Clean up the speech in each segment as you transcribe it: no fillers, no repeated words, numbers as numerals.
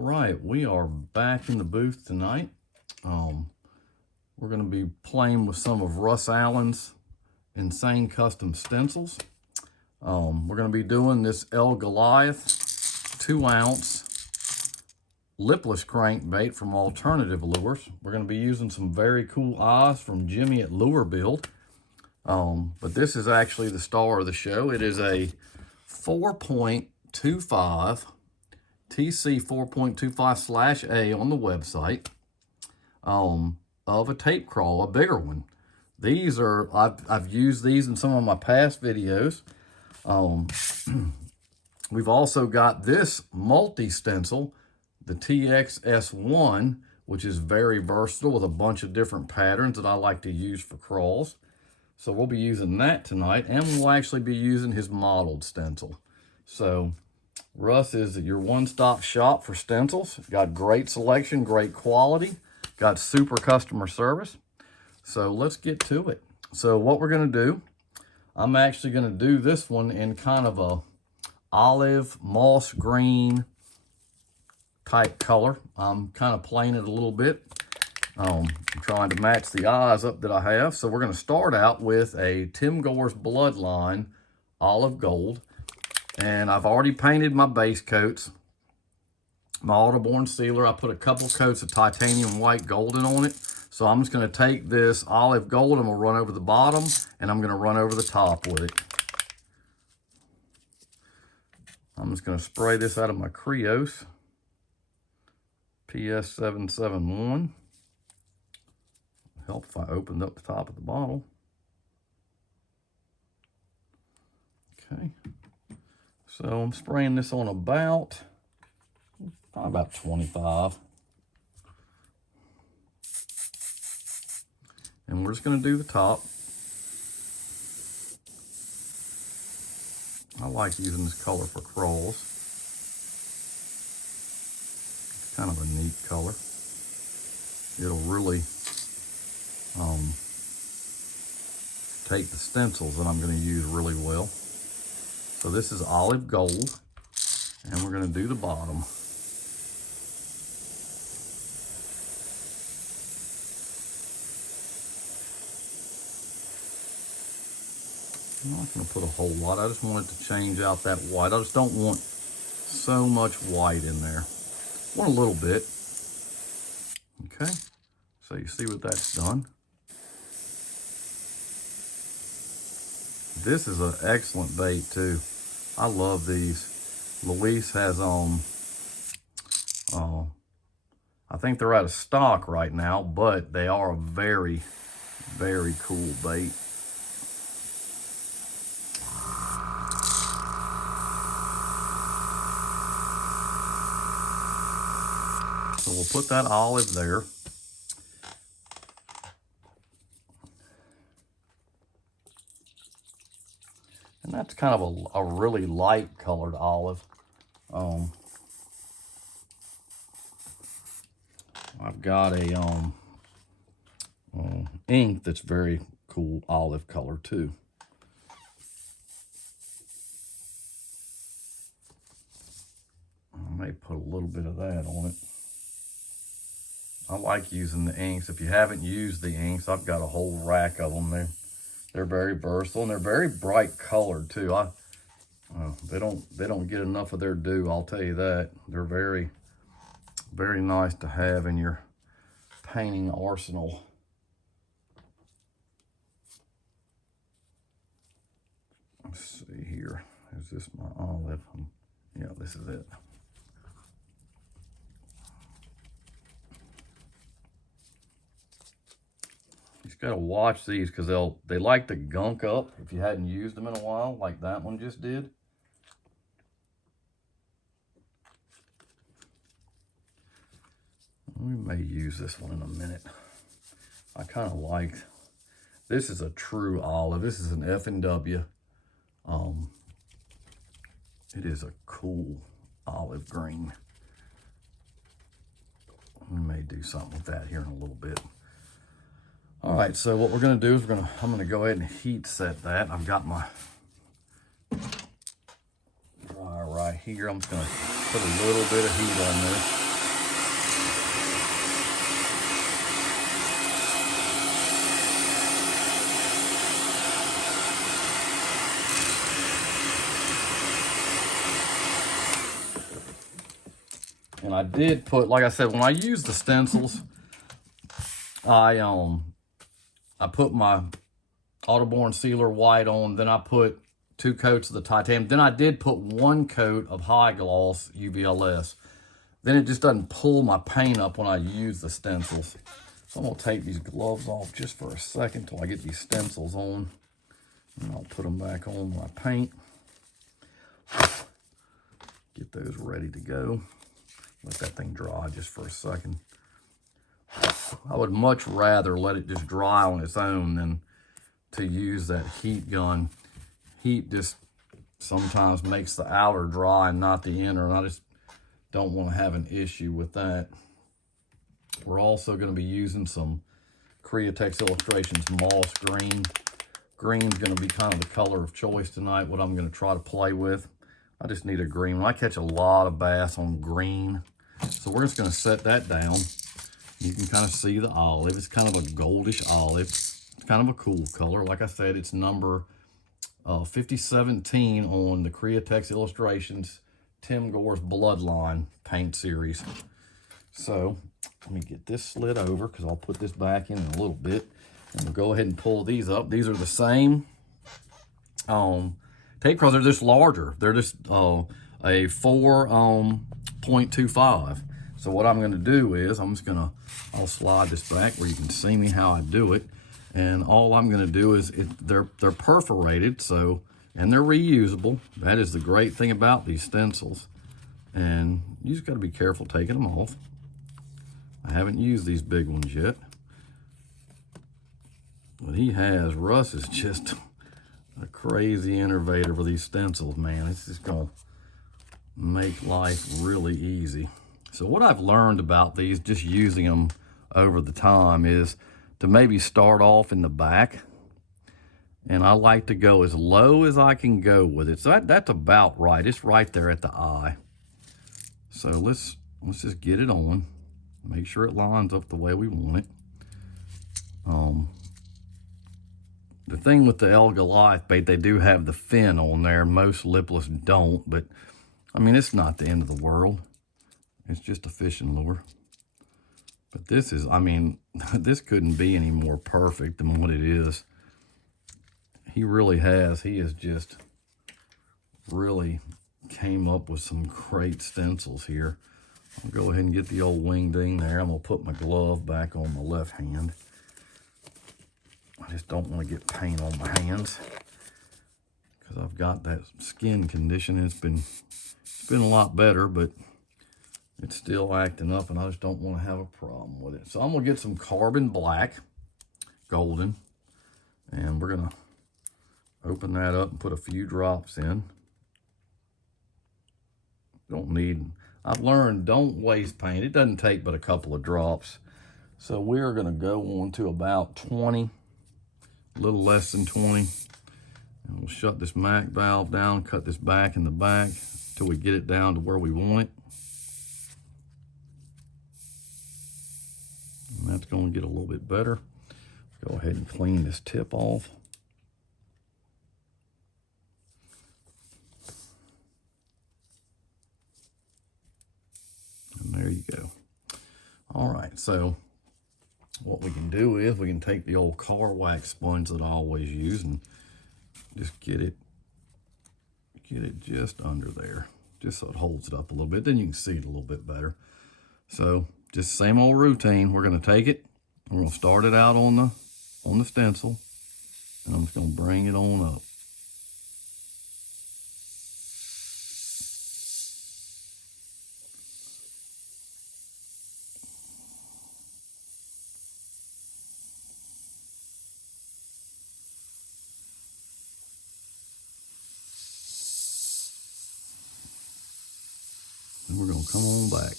right, we are back in the booth tonight. We're going to be playing with some of Russ Allen's Insane Custom Stencils. We're going to be doing this El Goliath 2-ounce lipless crankbait from Alternative Lures. We're going to be using some very cool eyes from Jimmy at Lure Build. But this is actually the star of the show. It is a 4.25 TC 4.25/A on the website of a tape crawl, a bigger one. These are, I've used these in some of my past videos. We've also got this multi-stencil, the TXS1, which is very versatile with a bunch of different patterns that I like to use for crawls. So we'll be using that tonight, and we'll actually be using his modeled stencil. So Russ is your one-stop shop for stencils. Got great selection, great quality, got super customer service. So let's get to it. So what we're gonna do, I'm actually gonna do this one in kind of a olive moss green type color. I'm kind of playing it a little bit. I'm trying to match the eyes up that I have. So we're gonna start out with a Tim Gore's Bloodline olive gold. And I've already painted my base coats. My Autoborn sealer, I put a couple coats of titanium white golden on it. So I'm just gonna take this olive gold and we'll run over the bottom, and I'm gonna run over the top with it. I'm just gonna spray this out of my Creos PS771. Help if I opened up the top of the bottle. Okay. So I'm spraying this on about 25. And we're just going to do the top. I like using this color for crawls. It's kind of a neat color. It'll really take the stencils that I'm going to use really well. So this is olive gold, and we're going to do the bottom. I'm not going to put a whole lot. I just want it to change out that white. I just don't want so much white in there. I want a little bit. Okay, so you see what that's done. This is an excellent bait too. I love these. Luis has I think they're out of stock right now, but they are a very, very cool bait. So we'll put that olive there. And that's kind of a really light colored olive. I've got a ink that's very cool olive color too. I may put a little bit of that on it. I like using the inks. If you haven't used the inks, I've got a whole rack of them. They're very versatile, and they're very bright colored too. They don't get enough of their due, I'll tell you that. They're very, very nice to have in your painting arsenal. Let's see here. Is this my olive? Yeah, this is it. You just gotta watch these because they like to gunk up if you hadn't used them in a while, like that one just did. We may use this one in a minute. I kind of like, this is a true olive. This is an F&W. It is a cool olive green. We may do something with that here in a little bit. All right, so what we're gonna do is I'm gonna go ahead and heat set that. I've got my dryer right here. I'm just gonna put a little bit of heat on this. And I did put, like I said, when I use the stencils, I put my Autoborn Sealer White on, then I put 2 coats of the titanium. Then I did put 1 coat of high gloss UVLS. Then it just doesn't pull my paint up when I use the stencils. So I'm gonna take these gloves off just for a second till I get these stencils on. And I'll put them back on my paint. Get those ready to go. Let that thing dry just for a second. I would much rather let it just dry on its own than to use that heat gun. Heat just sometimes makes the outer dry and not the inner, and I just don't want to have an issue with that. We're also going to be using some Createx Illustrations Moss Green. Green's going to be kind of the color of choice tonight, what I'm going to try to play with. I just need a green one. I catch a lot of bass on green. So we're just going to set that down. You can kind of see the olive. It's kind of a goldish olive. It's kind of a cool color. Like I said, it's number 5017 on the Createx Illustrations Tim Gore's Bloodline paint series. So let me get this slid over because I'll put this back in a little bit. And we'll go ahead and pull these up. These are the same tape because they're just larger. They're just a 4.25. So what I'm going to do is I'll slide this back where you can see me how I do it. And all I'm going to do is they're perforated, so, and they're reusable. That is the great thing about these stencils. And you just got to be careful taking them off. I haven't used these big ones yet. But Russ is just a crazy innovator for these stencils, man. It's just going to make life really easy. So what I've learned about these, just using them over the time, is to maybe start off in the back. And I like to go as low as I can go with it. So that's about right. It's right there at the eye. So let's just get it on. Make sure it lines up the way we want it. The thing with the El Goliath bait, they do have the fin on there. Most lipless don't, but I mean, it's not the end of the world. It's just a fishing lure. But this is, I mean, this couldn't be any more perfect than what it is. He really has. He has just really came up with some great stencils here. I'll go ahead and get the old wing ding there. I'm going to put my glove back on my left hand. I just don't want to get paint on my hands because I've got that skin condition. It's been a lot better, but it's still acting up, and I just don't want to have a problem with it. So I'm going to get some carbon black, golden, and we're going to open that up and put a few drops in. I've learned, don't waste paint. It doesn't take but a couple of drops. So we're going to go on to about 20, a little less than 20. And we'll shut this MAC valve down, cut this back in the back till we get it down to where we want it. And that's going to get a little bit better. Go ahead and clean this tip off. And there you go. All right, so what we can do is we can take the old car wax sponge that I always use and just get it just under there, just so it holds it up a little bit. Then you can see it a little bit better. So just same old routine. We're going to take it, we're going to start it out on the stencil, and I'm just going to bring it on up. And we're going to come on back.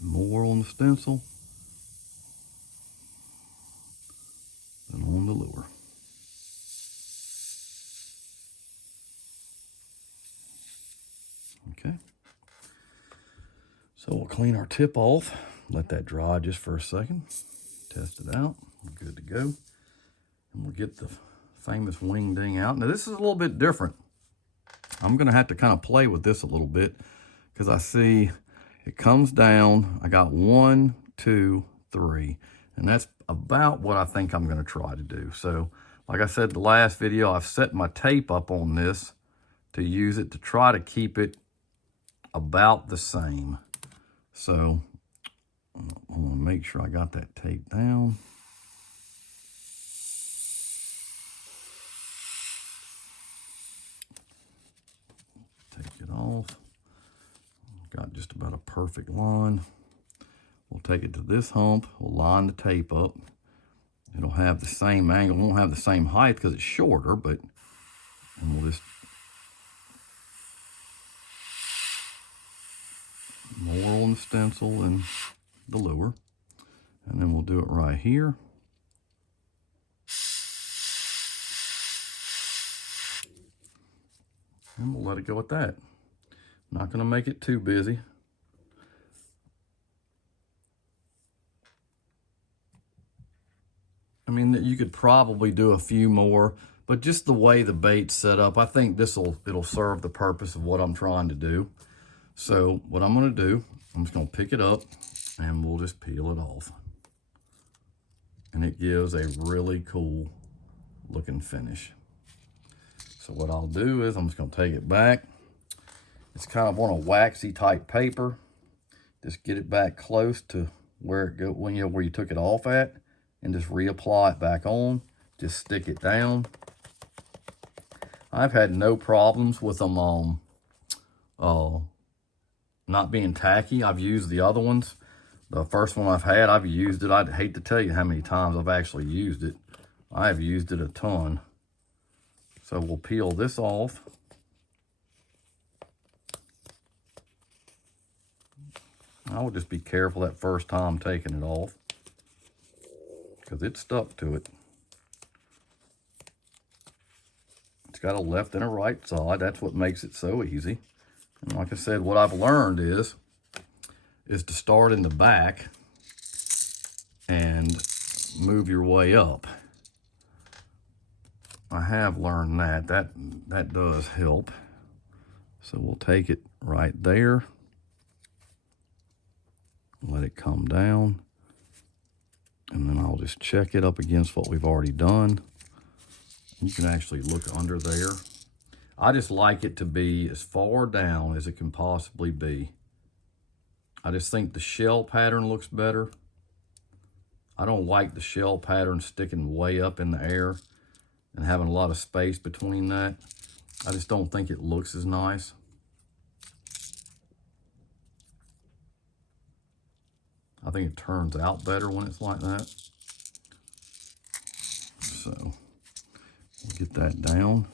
More on the stencil than on the lure. Okay. So we'll clean our tip off, let that dry just for a second, test it out, we're good to go. And we'll get the famous wing ding out. Now this is a little bit different. I'm gonna have to kind of play with this a little bit because I see it comes down. I got 1, 2, 3, and that's about what I think I'm gonna try to do. So like I said, the last video, I've set my tape up on this to use it to try to keep it about the same. So I want to make sure I got that tape down. Take it off. Got just about a perfect line. We'll take it to this hump. We'll line the tape up. It'll have the same angle. It won't have the same height because it's shorter, but and we'll just more on the stencil and the lure. And then we'll do it right here. And we'll let it go at that. Not going to make it too busy. I mean, you could probably do a few more, but just the way the bait's set up, I think it'll serve the purpose of what I'm trying to do. So what I'm going to do, I'm just going to pick it up and we'll just peel it off. And it gives a really cool looking finish. So what I'll do is I'm just going to take it back. It's kind of on a waxy type paper. Just get it back close to where it where you took it off at, and just reapply it back on. Just stick it down. I've had no problems with them not being tacky. I've used the other ones. The first one I've used it. I'd hate to tell you how many times I've actually used it. I have used it a ton. So we'll peel this off. I would just be careful that first time taking it off, because it's stuck to it. It's got a left and a right side. That's what makes it so easy. And like I said, what I've learned is to start in the back and move your way up. I have learned that does help. So we'll take it right there, let it come down, and then I'll just check it up against what we've already done. You can actually look under there. I just like it to be as far down as it can possibly be. I just think the shell pattern looks better. I don't like the shell pattern sticking way up in the air and having a lot of space between that. I just don't think it looks as nice. I think it turns out better when it's like that. So we'll get that down.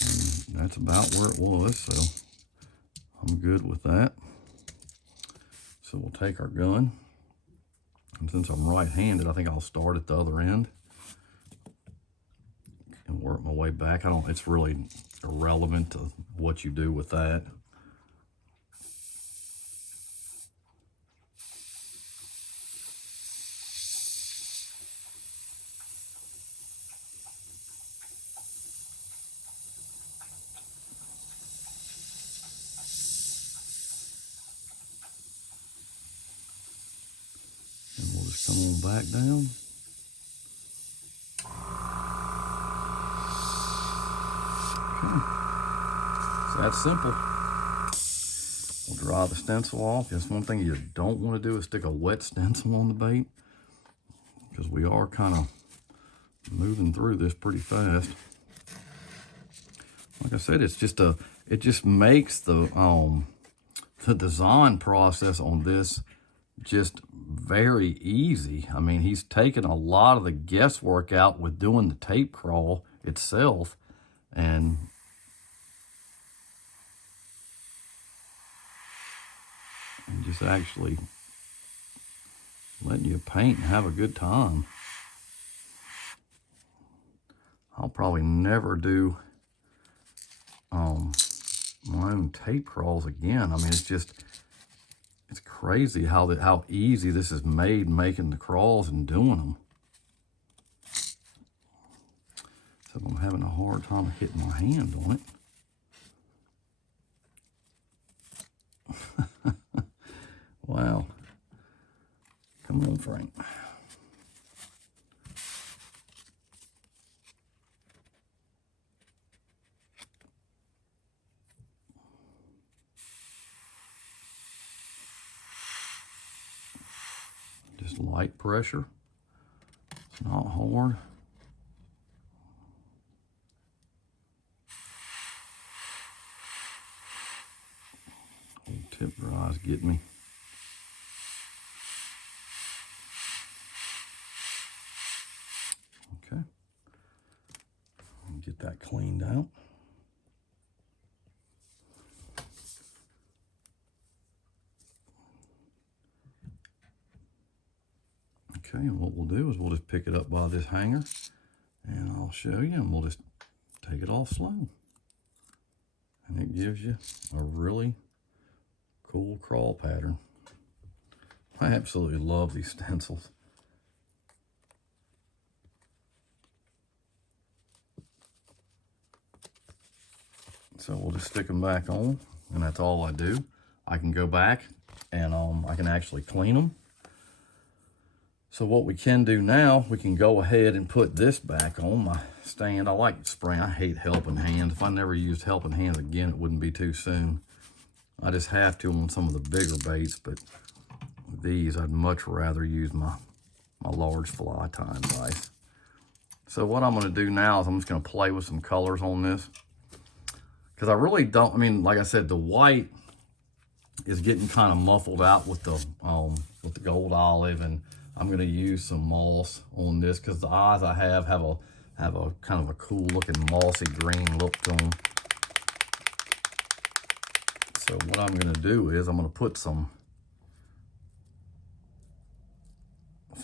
And that's about where it was, so I'm good with that. So we'll take our gun. And since I'm right-handed, I think I'll start at the other end and work my way back. It's really irrelevant to what you do with that. And we'll just come on back down. So that's simple. We'll dry the stencil off. Just one thing you don't want to do is stick a wet stencil on the bait, because we are kind of moving through this pretty fast. Like I said, it just makes the design process on this just very easy. I mean, he's taken a lot of the guesswork out with doing the tape crawl itself, and just actually letting you paint and have a good time. I'll probably never do my own tape crawls again. I mean, it's crazy how easy this is made, making the crawls and doing them. So I'm having a hard time hitting my hand on it. Wow. Come on, Frank. Just light pressure. It's not hard. Tip dries get me. Okay. Get that cleaned out. Okay, and what we'll do is we'll just pick it up by this hanger, and I'll show you, and we'll just take it off slow. And it gives you a really cool crawl pattern. I absolutely love these stencils. So we'll just stick them back on, and that's all I do. I can go back and I can actually clean them. So what we can do now, we can go ahead and put this back on my stand. I like spraying. I hate helping hands. If I never used helping hands again, it wouldn't be too soon. I just have to on some of the bigger baits, but with these, I'd much rather use my large fly tying vise. So what I'm gonna do now is I'm just gonna play with some colors on this. Because I really don't, I mean, like I said, the white is getting kind of muffled out with the gold olive, and I'm going to use some moss on this because the eyes I have a kind of a cool looking mossy green look to them. So what I'm going to do is I'm going to put some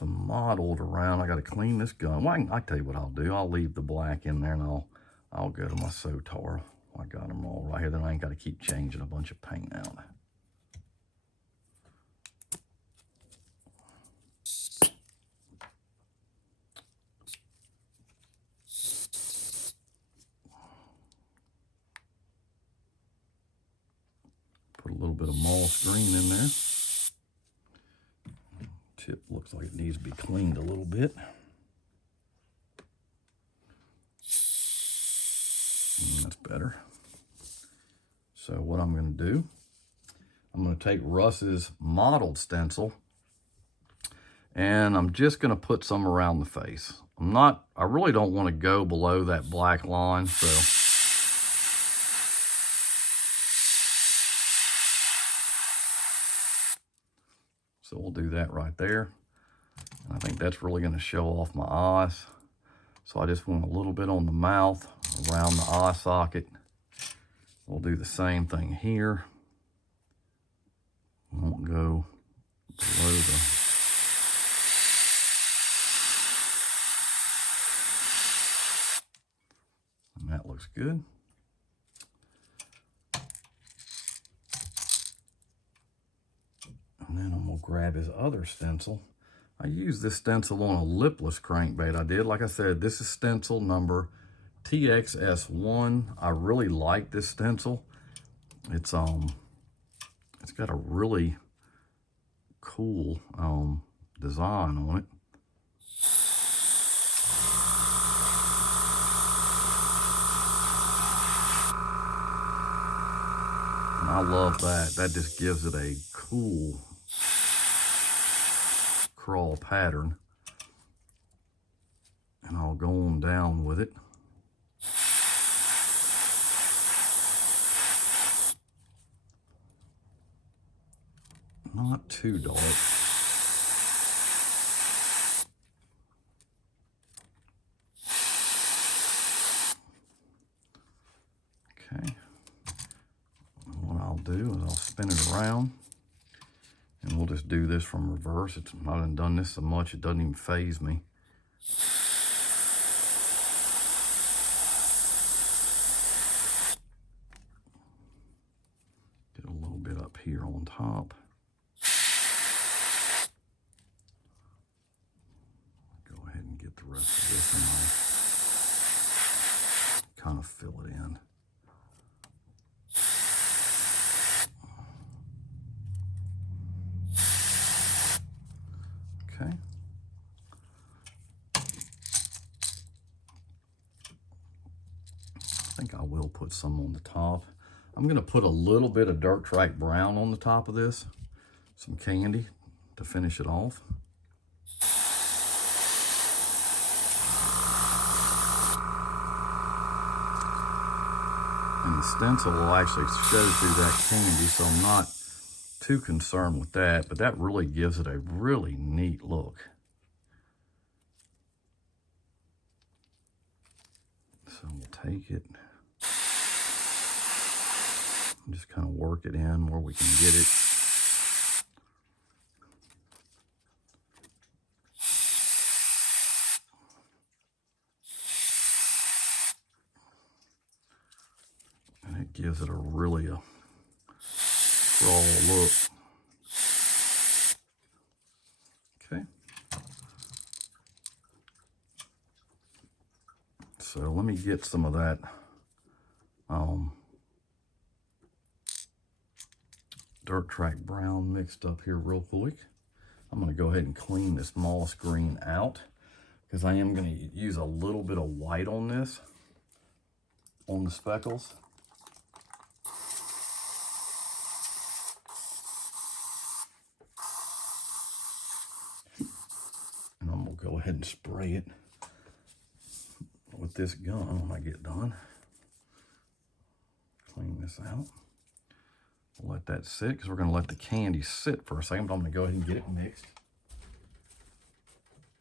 mottled around. I got to clean this gun. Well, I tell you what I'll do. I'll leave the black in there, and I'll go to my Sotar. I got them all right here. Then I ain't got to keep changing a bunch of paint out. Put a little bit of moss green in there. Tip looks like it needs to be cleaned a little bit. That's better. So what I'm going to do, I'm going to take Russ's mottled stencil, and I'm just going to put some around the face. I really don't want to go below that black line, so we'll do that right there. And I think that's really going to show off my eyes. So I just want a little bit on the mouth, around the eye socket. We'll do the same thing here. Won't go below the... And that looks good. And then I'm gonna grab his other stencil. I used this stencil on a lipless crankbait I did. Like I said, this is stencil number TXS1. I really like this stencil. It's got a really cool design on it. And I love that. That just gives it a cool crawl pattern. And I'll go on down with it. Not too dark. Okay. What I'll do is I'll spin it around, and we'll just do this from reverse. I haven't done this so much, it doesn't even faze me. Get a little bit up here on top. Go ahead and get the rest of this, and I'll kind of fill it in. Okay. I think I will put some on the top. I'm going to put a little bit of Dirt Track Brown on the top of this, some candy to finish it off. And the stencil will actually show through that candy, so I'm not too concerned with that, but that really gives it a really neat look. So we'll take it and just kind of work it in where we can get it. And it gives it a really raw look. Okay. So let me get some of that Dirt Track Brown mixed up here real quick. I'm going to go ahead and clean this moss green out because I am going to use a little bit of white on this, on the speckles. And I'm going to go ahead and spray it with this gun when I get done. Clean this out. We'll let that sit because we're going to let the candy sit for a second, but I'm going to go ahead and get it mixed.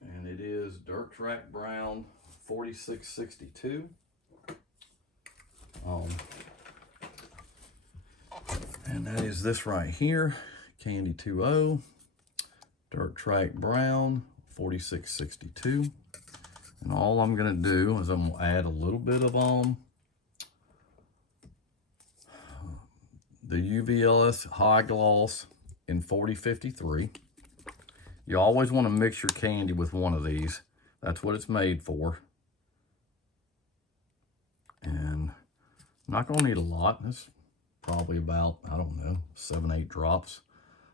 And it is Dirt Track Brown 4662. And that is this right here, Candy 2.0, Dirt Track Brown 4662. And all I'm going to do is I'm going to add a little bit of the UVLS High Gloss in 4053. You always want to mix your candy with one of these. That's what it's made for. And I'm not going to need a lot. It's probably about, I don't know, 7-8 drops.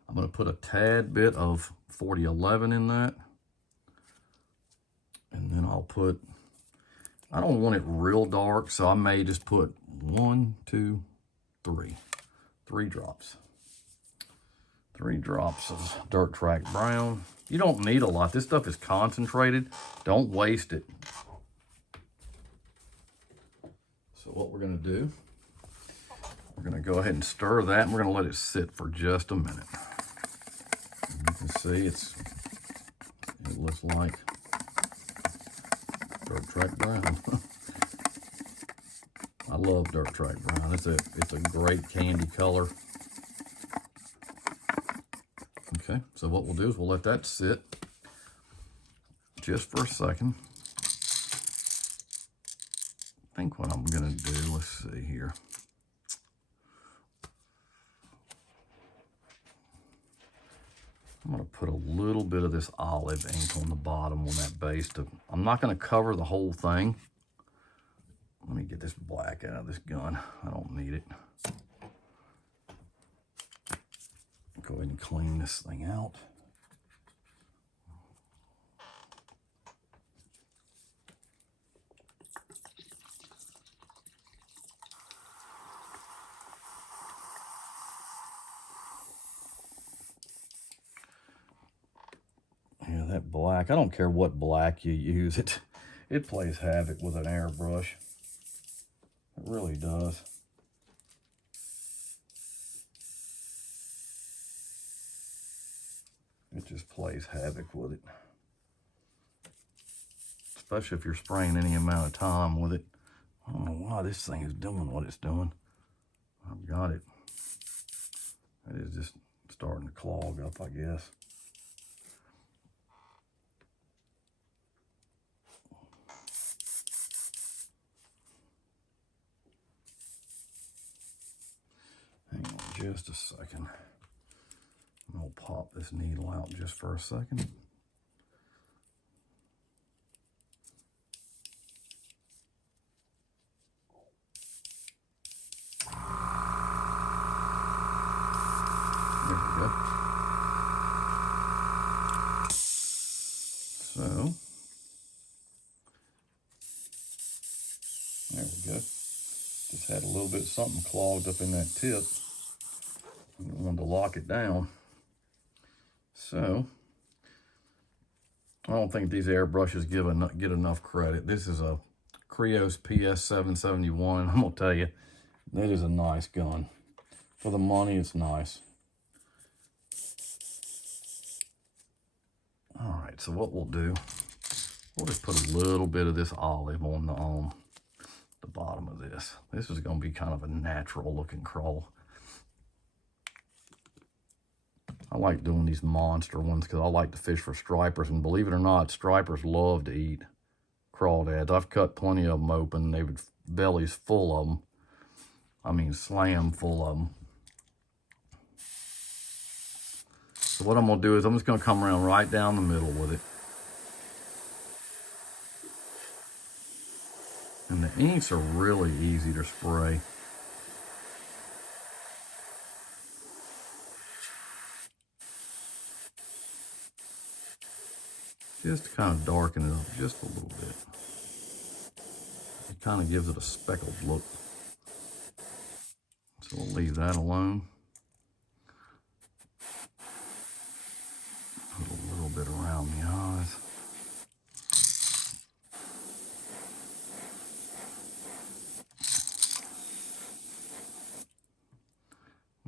I'm going to put a tad bit of 4011 in that. And then I'll put, I don't want it real dark, so I may just put 1, 2, 3. 3 drops. 3 drops of Dirt Track Brown. You don't need a lot. This stuff is concentrated. Don't waste it. So what we're going to do, we're going to go ahead and stir that, and we're going to let it sit for just a minute. And you can see it looks like Dirt Track Brown. I love Dirt Track Brown. It's a great candy color. Okay, so what we'll do is we'll let that sit just for a second. I think what I'm gonna do, let's see here. I'm gonna put a little bit of this olive ink on the bottom on that base. I'm not gonna cover the whole thing. Let me get this black out of this gun. I don't need it. Go ahead and clean this thing out. Yeah, that black, I don't care what black you use, it plays havoc with an airbrush. It really does. It just plays havoc with it. Especially if you're spraying any amount of time with it. I don't know why this thing is doing what it's doing. I've got it. It is just starting to clog up, I guess. Hang on just a second. I'll pop this needle out just for a second. There we go. So, there we go. Just had a little bit of something clogged up in that tip. I wanted to lock it down. So, I don't think these airbrushes get enough credit. This is a Creos PS771. I'm gonna tell you, that is a nice gun. For the money, it's nice. All right, so what we'll do, we'll just put a little bit of this olive on the bottom of this. This is gonna be kind of a natural looking craw. I like doing these monster ones because I like to fish for stripers, and believe it or not, stripers love to eat crawdads. I've cut plenty of them open. They would bellies full of them. I mean, slam full of them. So what I'm gonna do is I'm just gonna come around right down the middle with it. And the inks are really easy to spray. Just to kind of darken it up just a little bit. It kind of gives it a speckled look. So we'll leave that alone. Put a little bit around the eyes.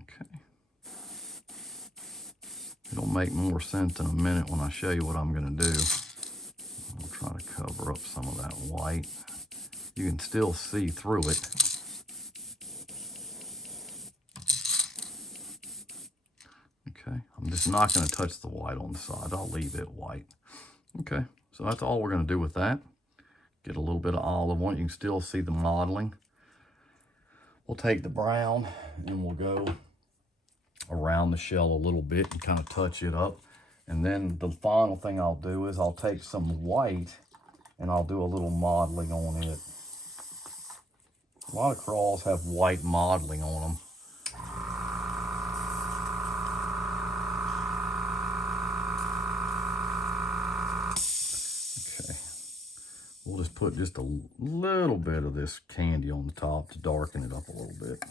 Okay. It'll make more sense in a minute when I show you what I'm going to do. I'll try to cover up some of that white. You can still see through it. Okay, I'm just not going to touch the white on the side. I'll leave it white. Okay, so that's all we're going to do with that. Get a little bit of olive on it. You can still see the modeling. We'll take the brown and we'll go around the shell a little bit and kind of touch it up. And then the final thing I'll do is I'll take some white and I'll do a little modeling on it. A lot of craws have white modeling on them. Okay, we'll just put just a little bit of this candy on the top to darken it up a little bit.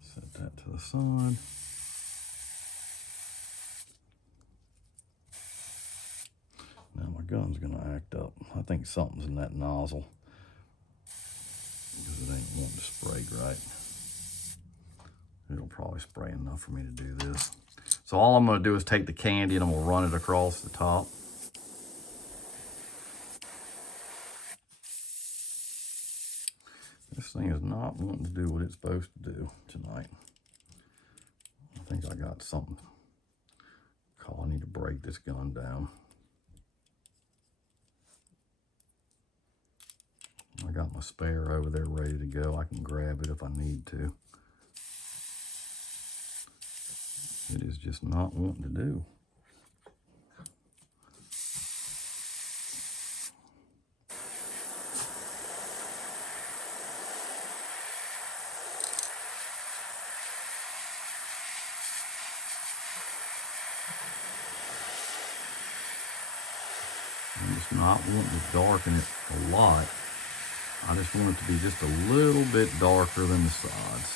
Set that to the side. Now my gun's gonna act up. I think something's in that nozzle because it ain't wanting to spray right. It'll probably spray enough for me to do this. So all I'm gonna do is take the candy and I'm gonna run it across the top. This thing is not wanting to do what it's supposed to do tonight. I think I got something. Oh, I need to break this gun down. I got my spare over there ready to go. I can grab it if I need to. It is just not wanting to do. I'm just not wanting to darken it a lot. I just want it to be just a little bit darker than the sides.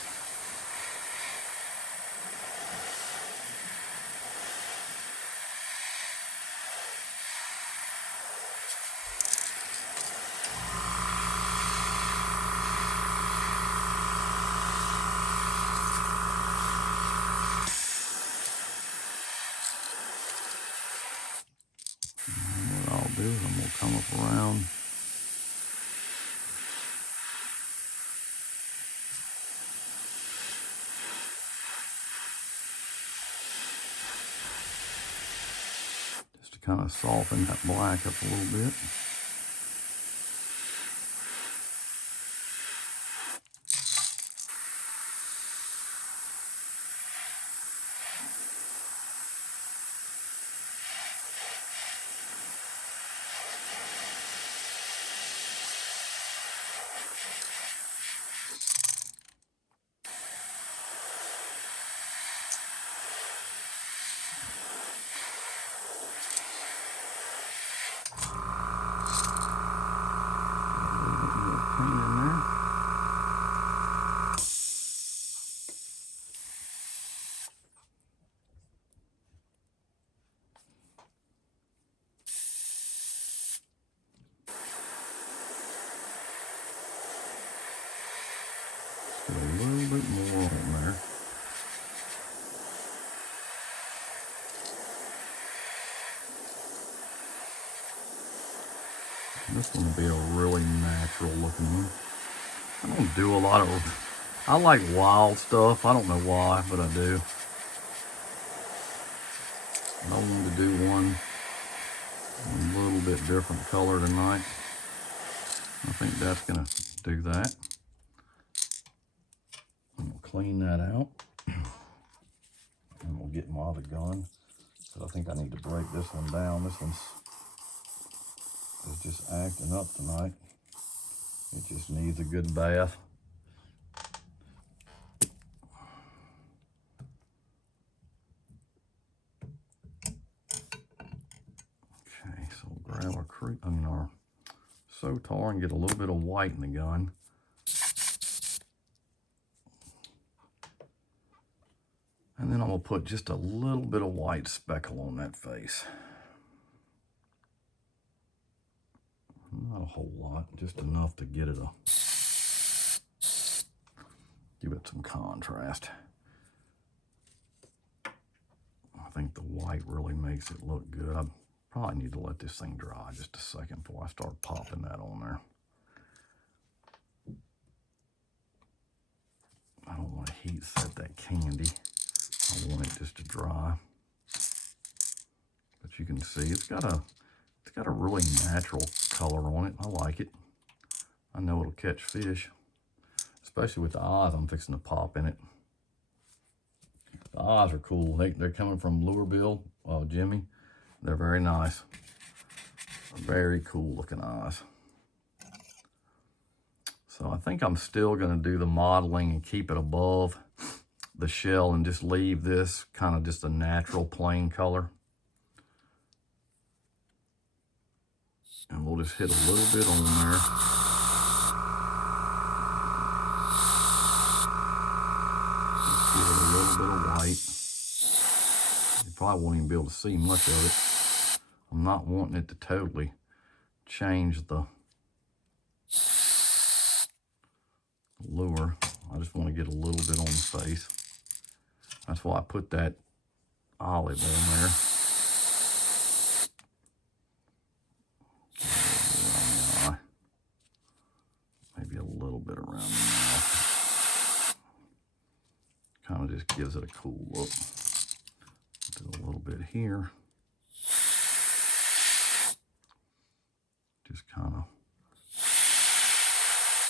And what I'll do is I'm going to come up around. Kind of soften that black up a little bit. This one will be a really natural looking one. I don't do a lot of, I like wild stuff. I don't know why, but I do. I wanted to do one a little bit different color tonight. I think that's gonna do that. I'm gonna clean that out. And we'll get my other gun. But I think I need to break this one down. This one's is just acting up tonight. It just needs a good bath. Okay, so we'll grab our Sotar and get a little bit of white in the gun. And then I'm gonna put just a little bit of white speckle on that face. Not a whole lot, just enough to get it give it some contrast. I think the white really makes it look good. I probably need to let this thing dry just a second before I start popping that on there. I don't want to heat set that candy. I want it just to dry. But you can see it's got a really natural color on it. I like it. I know it'll catch fish, especially with the eyes I'm fixing to pop in it. The eyes are cool. They're coming from Lureville, Jimmy. They're very nice. Very cool looking eyes. So I think I'm still going to do the modeling and keep it above the shell and just leave this kind of just a natural plain color. And we'll just hit a little bit on there. Just give it a little bit of white. You probably won't even be able to see much of it. I'm not wanting it to totally change the lure. I just want to get a little bit on the face. That's why I put that olive on there. Maybe a little bit around the mouth. Kind of just gives it a cool look. Do a little bit here. Just kind of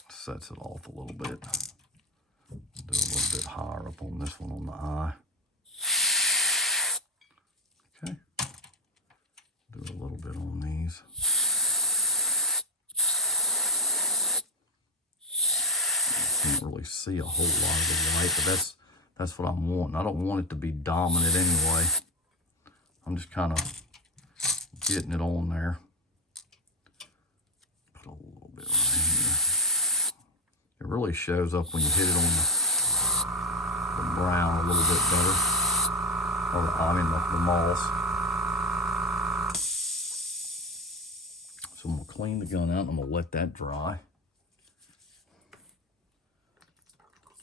sets it off a little bit. Do a little bit higher up on this one on the eye. Okay. Do a little bit on these. Can't really see a whole lot of the white, but that's what I'm wanting. I don't want it to be dominant anyway. I'm just kind of getting it on there. Put a little bit right here. It really shows up when you hit it on the brown a little bit better. Or I mean the moss. So I'm gonna clean the gun out and I'm gonna let that dry.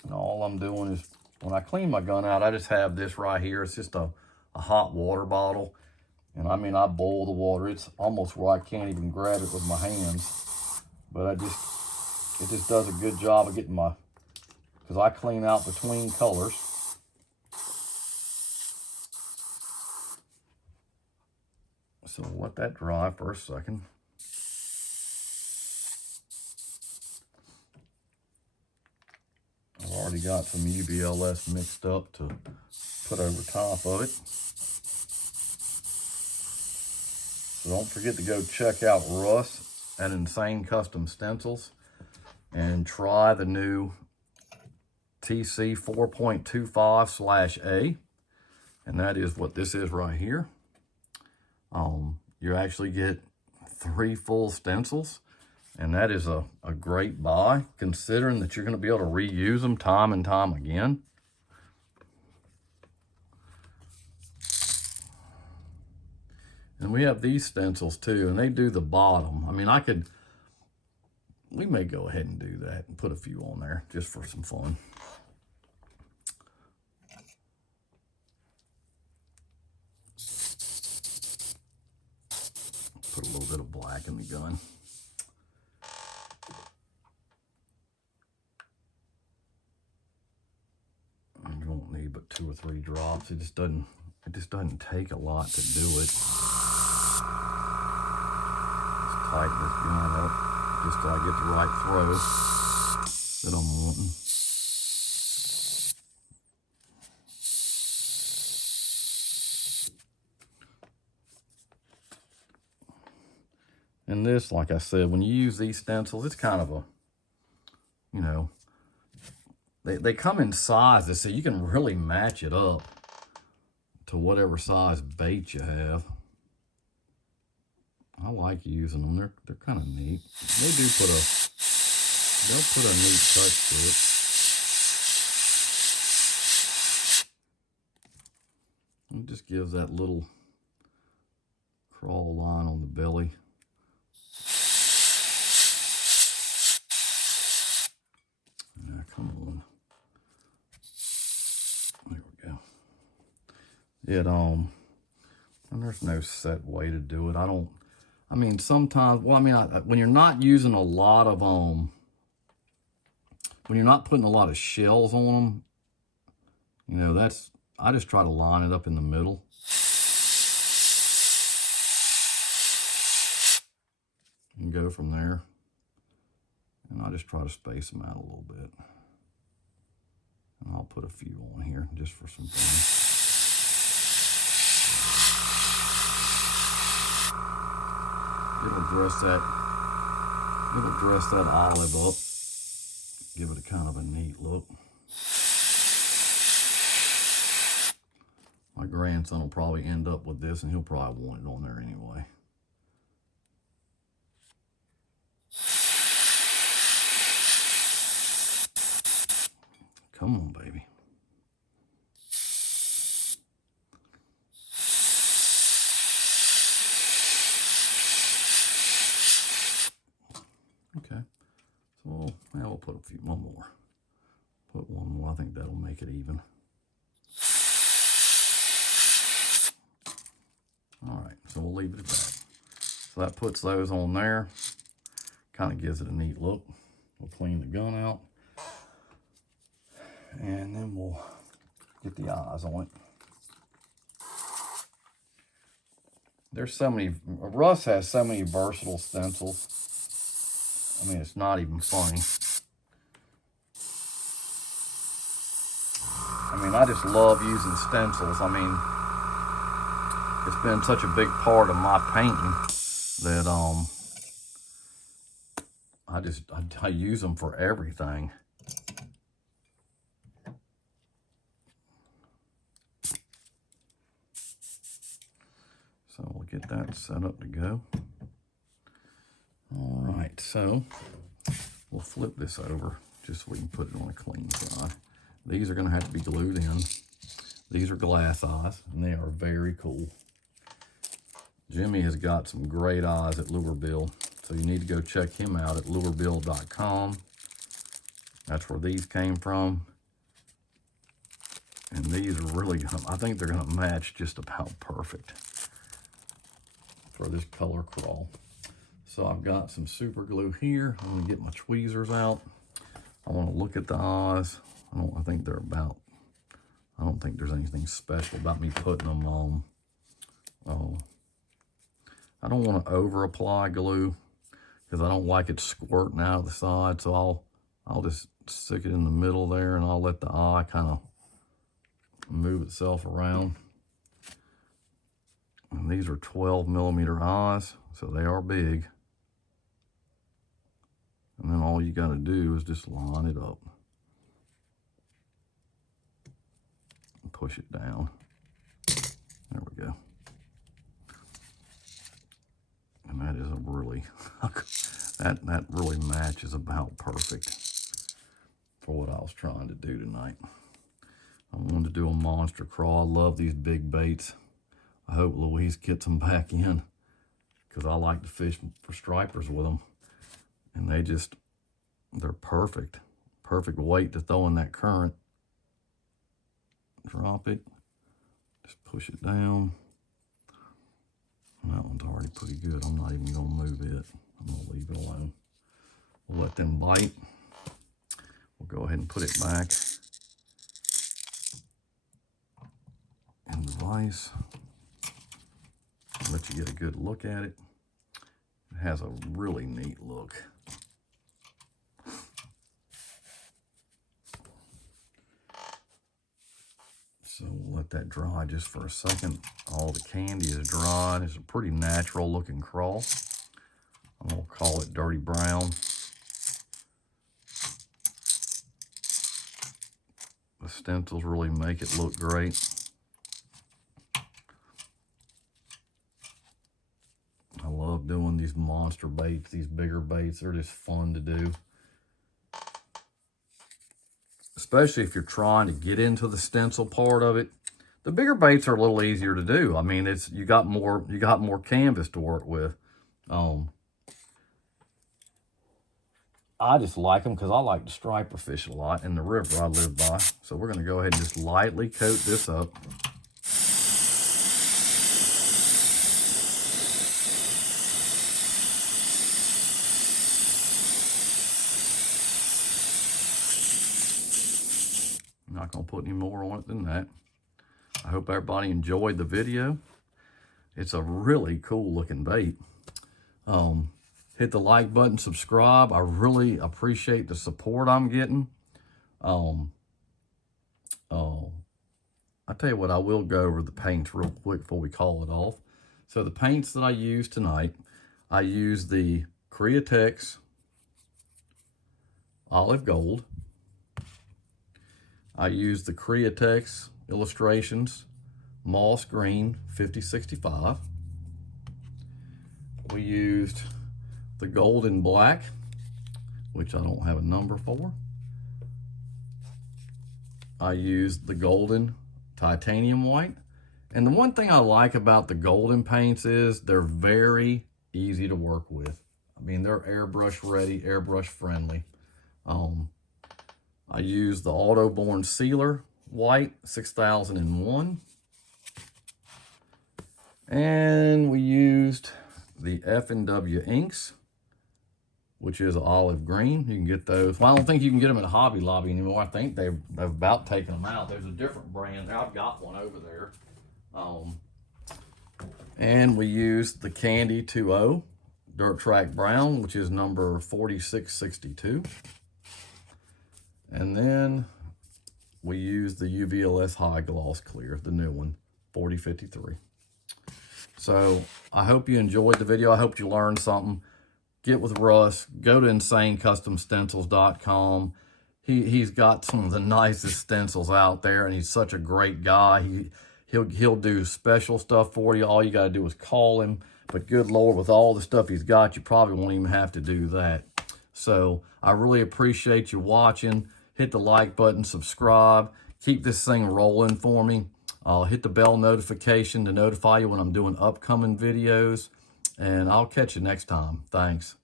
And all I'm doing is, when I clean my gun out, I just have this right here. It's just a hot water bottle. And I mean, I boil the water. It's almost where I can't even grab it with my hands. But it just does a good job of getting because I clean out between colors. So I'll let that dry for a second. I've already got some UBLS mixed up to put over top of it. So don't forget to go check out Russ at Insane Custom Stencils and try the new TC 4.25/A. And that is what this is right here. You actually get 3 full stencils. And that is a great buy, considering that you're going to be able to reuse them time and time again. And we have these stencils too, and they do the bottom. I mean, we may go ahead and do that and put a few on there just for some fun. Put a little bit of black in the gun. You won't need but 2 or 3 drops. It just doesn't take a lot to do it. Just tighten this gun up just till I get the right throw that I'm wanting. And this, like I said, when you use these stencils, it's kind of a, you know, they come in sizes, so you can really match it up to whatever size bait you have. I like using them. They're kind of neat. They'll put a neat touch to it. It just gives that little crawl line on the belly. Yeah, come on. There we go. And there's no set way to do it. I mean, sometimes, well, I mean, when you're not using a lot of, when you're not putting a lot of shells on them, you know, I just try to line it up in the middle. And go from there. And I just try to space them out a little bit. And I'll put a few on here just for some fun. It'll dress that olive up. Give it a kind of a neat look. My grandson will probably end up with this, and he'll probably want it on there anyway. Come on, baby. Okay, so now we'll put one more. Put one more. I think that'll make it even. All right, so we'll leave it at that. So that puts those on there. Kind of gives it a neat look. We'll clean the gun out. And then we'll get the eyes on it. There's so many, Russ has so many versatile stencils. I mean, it's not even funny. I mean, I just love using stencils. I mean, it's been such a big part of my painting that I use them for everything. So we'll get that set up to go. All right, so we'll flip this over just so we can put it on a clean side. These are gonna have to be glued in. These are glass eyes, and they are very cool. Jimmy has got some great eyes at Lure-Bill, so you need to go check him out at lurebill.com. That's where these came from. And these are really gonna, I think they're gonna match just about perfect for this color crawl. So I've got some super glue here. I'm gonna get my tweezers out. I wanna look at the eyes. I don't think there's anything special about me putting them on. I don't wanna over apply glue because I don't like it squirting out of the side. So I'll just stick it in the middle there, and I'll let the eye kind of move itself around. And these are 12mm eyes, so they are big. And then all you got to do is just line it up and push it down. There we go. And that is a really, that really matches about perfect for what I was trying to do tonight. I wanted to do a monster crawl. I love these big baits. I hope Louise gets them back in because I like to fish for stripers with them. And they're perfect. Perfect weight to throw in that current. Drop it. Just push it down. And that one's already pretty good. I'm not even going to move it. I'm going to leave it alone. We'll let them bite. We'll go ahead and put it back. twice. Let you get a good look at it. It has a really neat look. So we'll let that dry just for a second. All the candy is dried. It's a pretty natural looking craw. I'm gonna call it dirty brown. The stencils really make it look great. I love doing these monster baits, these bigger baits. They're just fun to do. Especially if you're trying to get into the stencil part of it. The bigger baits are a little easier to do. I mean, you got more canvas to work with. I just like them because I like to striper fish a lot in the river I live by. So we're going to go ahead and just lightly coat this up. I'm not going to put any more on it than that. I hope everybody enjoyed the video. It's a really cool looking bait. Hit the like button, subscribe. I really appreciate the support I'm getting. I tell you what, I will go over the paints real quick before we call it off. So the paints that I use tonight, I use the Craw Olive Gold. I use the Craw Illustrations Moss Green 5065. We used the Golden Black, which I don't have a number for. I used the Golden Titanium White. And the one thing I like about the golden paints is they're very easy to work with. I mean, they're airbrush ready, airbrush friendly. I used the Autoborn Sealer White 6001. And we used the F&W inks, which is olive green. You can get those. Well, I don't think you can get them at Hobby Lobby anymore. I think they've about taken them out. There's a different brand. I've got one over there. And we used the Candy 2.0 Dirt Track Brown, which is number 4662. And then we used the UVLS High Gloss Clear, the new one, 4053. So I hope you enjoyed the video. I hope you learned something. Get with Russ. Go to InsaneCustomStencils.com. He's got some of the nicest stencils out there, and he's such a great guy. He'll do special stuff for you. All you got to do is call him. But good Lord, with all the stuff he's got, you probably won't even have to do that. So I really appreciate you watching. Hit the like button, subscribe. Keep this thing rolling for me. Hit the bell notification to notify you when I'm doing upcoming videos. And I'll catch you next time. Thanks.